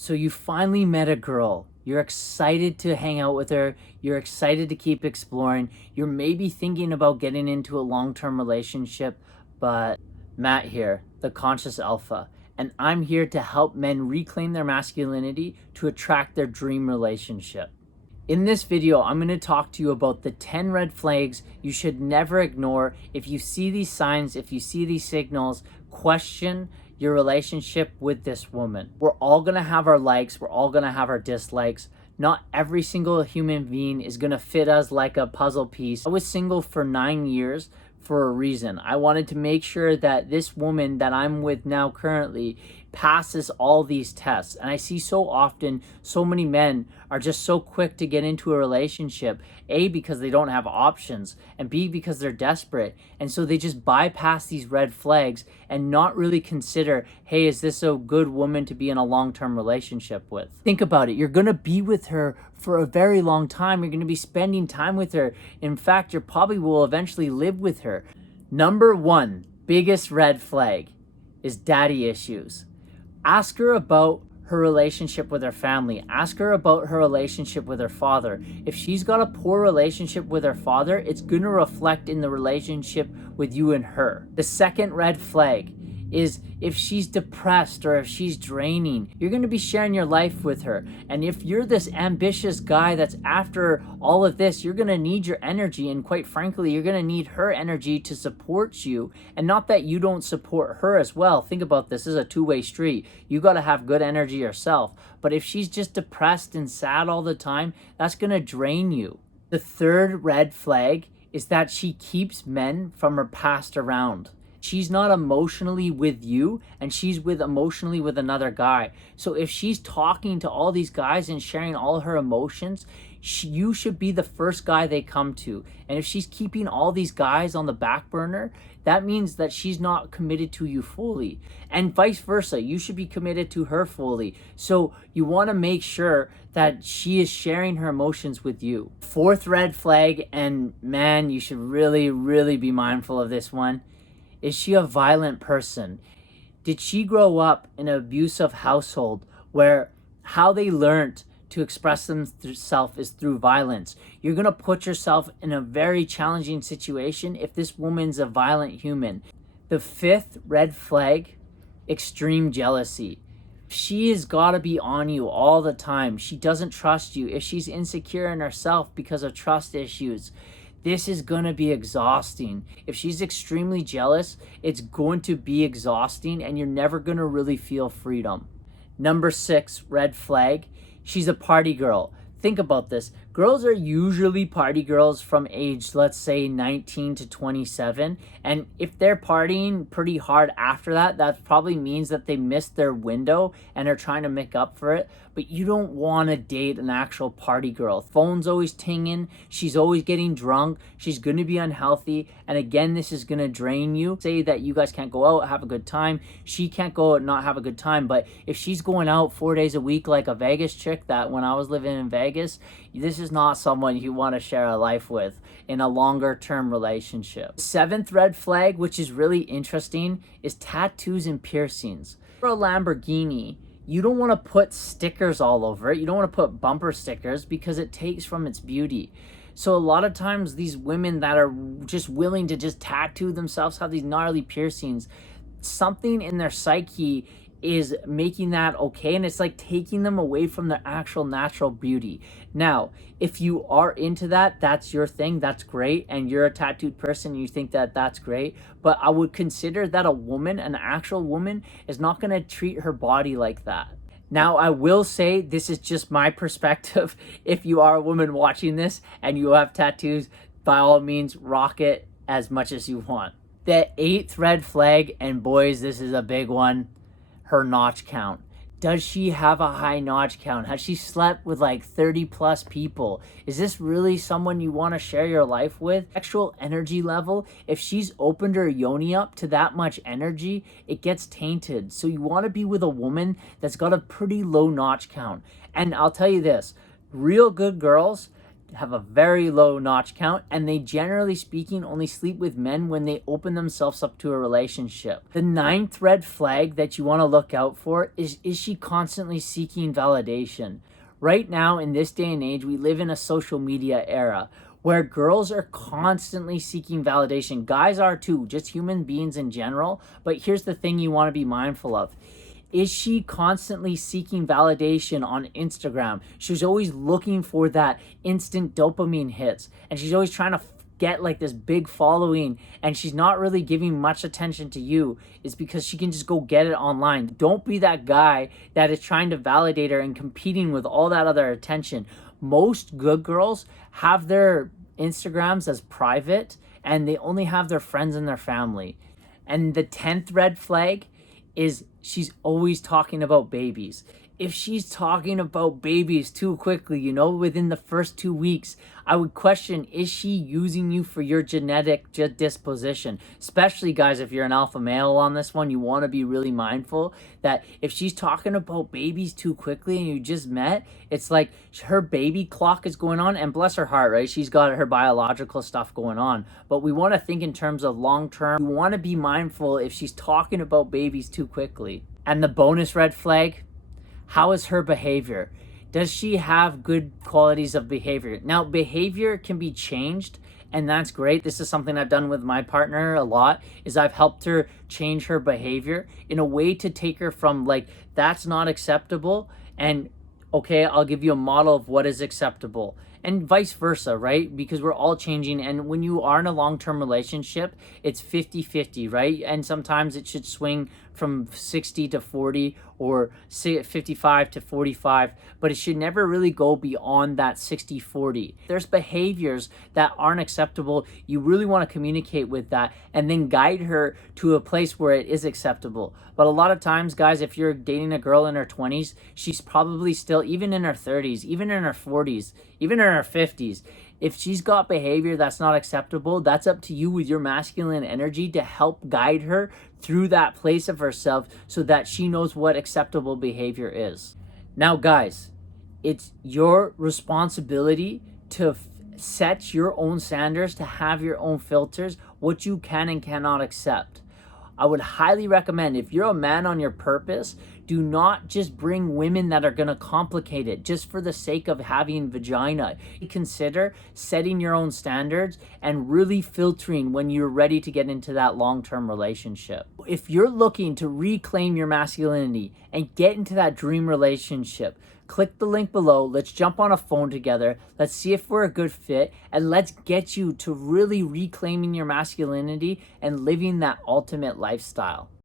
So you finally met a girl. You're excited to hang out with her. You're excited to keep exploring. You're maybe thinking about getting into a long-term relationship, but Matt here, the conscious alpha, and I'm here to help men reclaim their masculinity to attract their dream relationship. In this video, I'm going to talk to you about the 10 red flags you should never ignore. If you see these signs, if you see these signals, question your relationship with this woman. We're all going to have our likes, we're all going to have our dislikes. Not every single human being is going to fit us like a puzzle piece. I was single for 9 years for a reason. I wanted to make sure that this woman that I'm with now currently passes all these tests. And I see so often so many men are just so quick to get into a relationship, A, because they don't have options, and B, because they're desperate. And so they just bypass these red flags and not really consider, hey, is this a good woman to be in a long-term relationship with? Think about it. You're going to be with her for a very long time. You're going to be spending time with her. In fact, you probably will eventually live with her. Number one, biggest red flag is daddy issues. Ask her about her relationship with her family. Ask her about her relationship with her father. If she's got a poor relationship with her father, it's going to reflect in the relationship with you and her. The second red flag is if she's depressed or if she's draining, you're going to be sharing your life with her. And if you're this ambitious guy that's after all of this, you're going to need your energy. And quite frankly, you're going to need her energy to support you. And not that you don't support her as well. Think about this. This is a two-way street. You got to have good energy yourself. But if she's just depressed and sad all the time, that's going to drain you. The third red flag is that she keeps men from her past around. She's not emotionally with you, and she's emotionally with another guy. So if she's talking to all these guys and sharing all her emotions, you should be the first guy they come to. And if she's keeping all these guys on the back burner, that means that she's not committed to you fully. And vice versa, you should be committed to her fully. So you want to make sure that she is sharing her emotions with you. Fourth red flag, and man, you should really be mindful of this one. Is she a violent person? Did she grow up in an abusive household where how they learned to express themselves is through violence? You're going to put yourself in a very challenging situation if this woman's a violent human. The fifth red flag, extreme jealousy. She has got to be on you all the time. She doesn't trust you. If she's insecure in herself because of trust issues, this is going to be exhausting. If she's extremely jealous, it's going to be exhausting and you're never going to really feel freedom. Number 6, red flag, she's a party girl. Think about this. Girls are usually party girls from age, let's say 19 to 27. And if they're partying pretty hard after that, that probably means that they missed their window and are trying to make up for it. But you don't want to date an actual party girl. Phone's always tinging. She's always getting drunk. She's going to be unhealthy. And again, this is going to drain you. Say that you guys can't go out, have a good time. She can't go out and not have a good time. But if she's going out 4 days a week like a Vegas chick that when I was living in Vegas, this is not someone you want to share a life with in a longer term relationship. Seventh red flag, which is really interesting, is tattoos and piercings. For a Lamborghini, you don't want to put stickers all over it. You don't want to put bumper stickers because it takes from its beauty. So a lot of times these women that are just willing to just tattoo themselves, have these gnarly piercings, something in their psyche is making that okay, and it's like taking them away from their actual natural beauty. Now, if you are into that, that's your thing, that's great, and you're a tattooed person, you think that that's great, but I would consider that a woman, an actual woman, is not going to treat her body like that. Now, I will say, this is just my perspective. If you are a woman watching this and you have tattoos, by all means, rock it as much as you want. The 8th red flag, and boys, this is a big one, her notch count. Does she have a high notch count? Has she slept with like 30 plus people? Is this really someone you want to share your life with? Sexual energy level, if she's opened her yoni up to that much energy, it gets tainted. So you want to be with a woman that's got a pretty low notch count. And I'll tell you this, real good girls have a very low notch count, and they generally speaking only sleep with men when they open themselves up to a relationship. The ninth red flag that you want to look out for is she constantly seeking validation? Right now, in this day and age, we live in a social media era where girls are constantly seeking validation. Guys are too, just human beings in general. But here's the thing you want to be mindful of. Is she constantly seeking validation on Instagram? She's always looking for that instant dopamine hits, and she's always trying to get like this big following, and she's not really giving much attention to you. It's because she can just go get it online. Don't be that guy that is trying to validate her and competing with all that other attention. Most good girls have their Instagrams as private, and they only have their friends and their family. And the 10th red flag is she's always talking about babies. If she's talking about babies too quickly, within the first 2 weeks, I would question, is she using you for your genetic disposition? Especially, guys, if you're an alpha male on this one, you want to be really mindful that if she's talking about babies too quickly and you just met, it's like her baby clock is going on, and bless her heart, right? She's got her biological stuff going on. But we want to think in terms of long term. We want to be mindful if she's talking about babies too quickly. And the bonus red flag, how is her behavior? Does she have good qualities of behavior? Now, behavior can be changed, and that's great. This is something I've done with my partner a lot, is I've helped her change her behavior in a way to take her from like, that's not acceptable, and okay, I'll give you a model of what is acceptable. And vice versa, right? Because we're all changing. And when you are in a long-term relationship, it's 50-50, right? And sometimes it should swing from 60 to 40 or 55 to 45, but it should never really go beyond that 60-40. There's behaviors that aren't acceptable. You really want to communicate with that and then guide her to a place where it is acceptable. But a lot of times, guys, if you're dating a girl in her 20s, she's probably still, even in her 30s, even in her 40s, even in her 50s, if she's got behavior that's not acceptable, that's up to you with your masculine energy to help guide her through that place of herself so that she knows what acceptable behavior is. Now, guys, it's your responsibility to set your own standards, to have your own filters, what you can and cannot accept. I would highly recommend, if you're a man on your purpose, do not just bring women that are going to complicate it just for the sake of having vagina. Consider setting your own standards and really filtering when you're ready to get into that long-term relationship. If you're looking to reclaim your masculinity and get into that dream relationship, click the link below. Let's jump on a phone together. Let's see if we're a good fit, and let's get you to really reclaiming your masculinity and living that ultimate lifestyle.